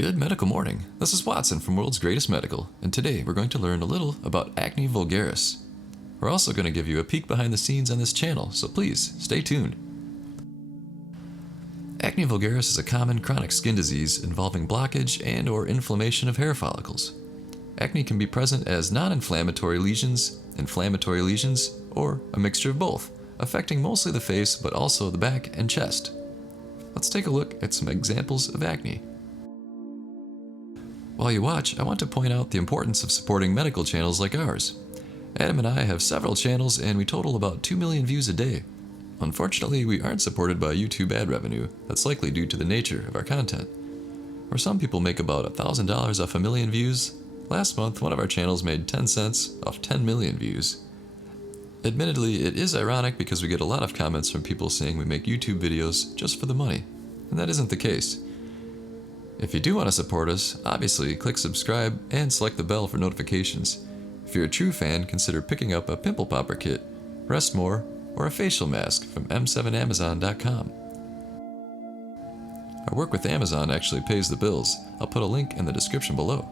Good medical morning. This is Watson from World's Greatest Medical, and today we're going to learn a little about Acne Vulgaris. We're also going to give you a peek behind the scenes on this channel, so please stay tuned. Acne vulgaris is a common chronic skin disease involving blockage and or inflammation of hair follicles. Acne can be present as non-inflammatory lesions, inflammatory lesions, or a mixture of both, affecting mostly the face but also the back and chest. Let's take a look at some examples of acne. While you watch, I want to point out the importance of supporting medical channels like ours. Adam and I have several channels and we total about 2 million views a day. Unfortunately, we aren't supported by YouTube ad revenue. That's likely due to the nature of our content. Where some people make about $1,000 off a million views, last month one of our channels made 10 cents off 10 million views. Admittedly, it is ironic because we get a lot of comments from people saying we make YouTube videos just for the money, and that isn't the case. If you do want to support us, obviously click subscribe and select the bell for notifications. If you're a true fan, consider picking up a pimple popper kit, Rest More, or a facial mask from m7amazon.com. Our work with Amazon actually pays the bills. I'll put a link in the description below.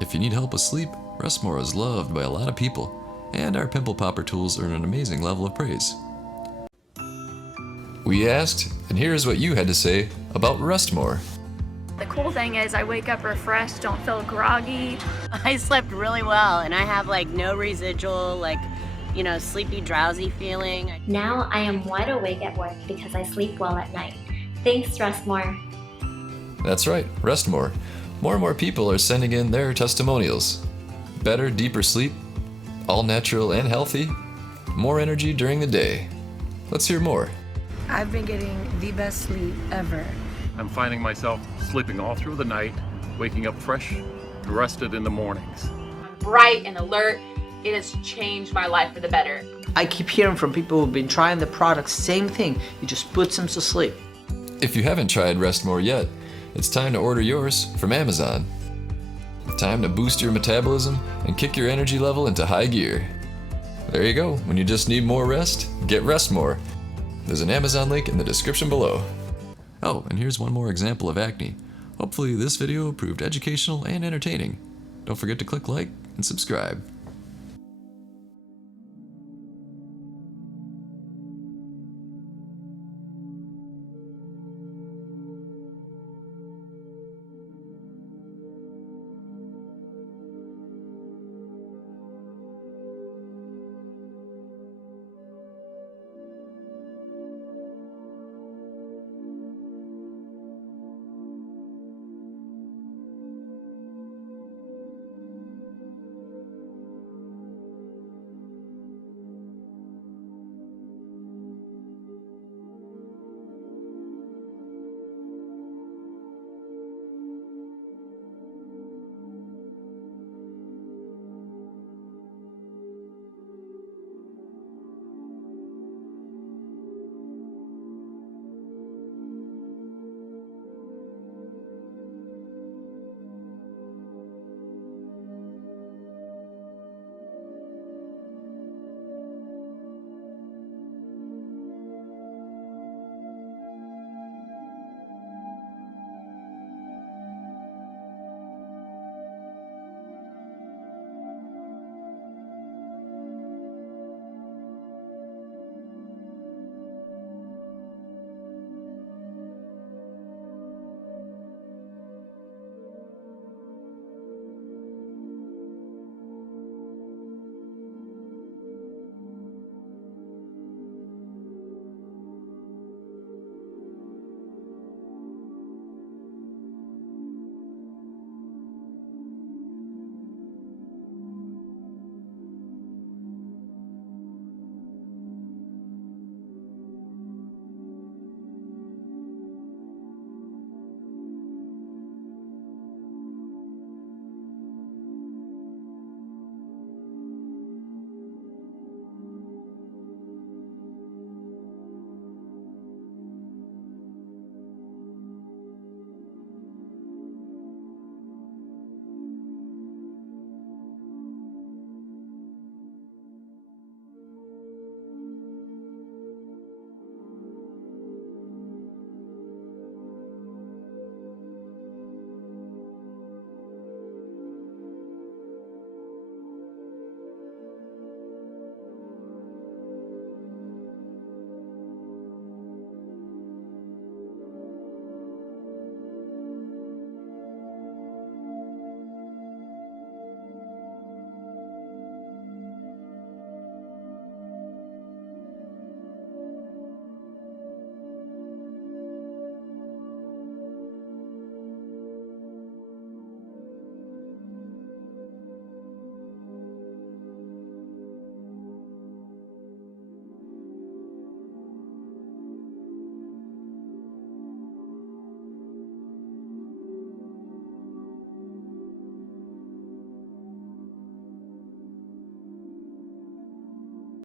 If you need help with sleep, Rest More is loved by a lot of people, and our pimple popper tools earn an amazing level of praise. We asked, and here's what you had to say about Rest More. The cool thing is I wake up refreshed, don't feel groggy. I slept really well, and I have like no residual, sleepy, drowsy feeling. Now I am wide awake at work because I sleep well at night. Thanks, Rest More. That's right, Rest More. More and more people are sending in their testimonials. Better, deeper sleep, all natural and healthy, more energy during the day. Let's hear more. I've been getting the best sleep ever. I'm finding myself sleeping all through the night, waking up fresh and rested in the mornings. I'm bright and alert. It has changed my life for the better. I keep hearing from people who've been trying the product, same thing. It just puts them to sleep. If you haven't tried Rest More yet, it's time to order yours from Amazon. Time to boost your metabolism and kick your energy level into high gear. There you go. When you just need more rest, get Rest More. There's an Amazon link in the description below. Oh, and here's one more example of acne. Hopefully this video proved educational and entertaining. Don't forget to click like and subscribe.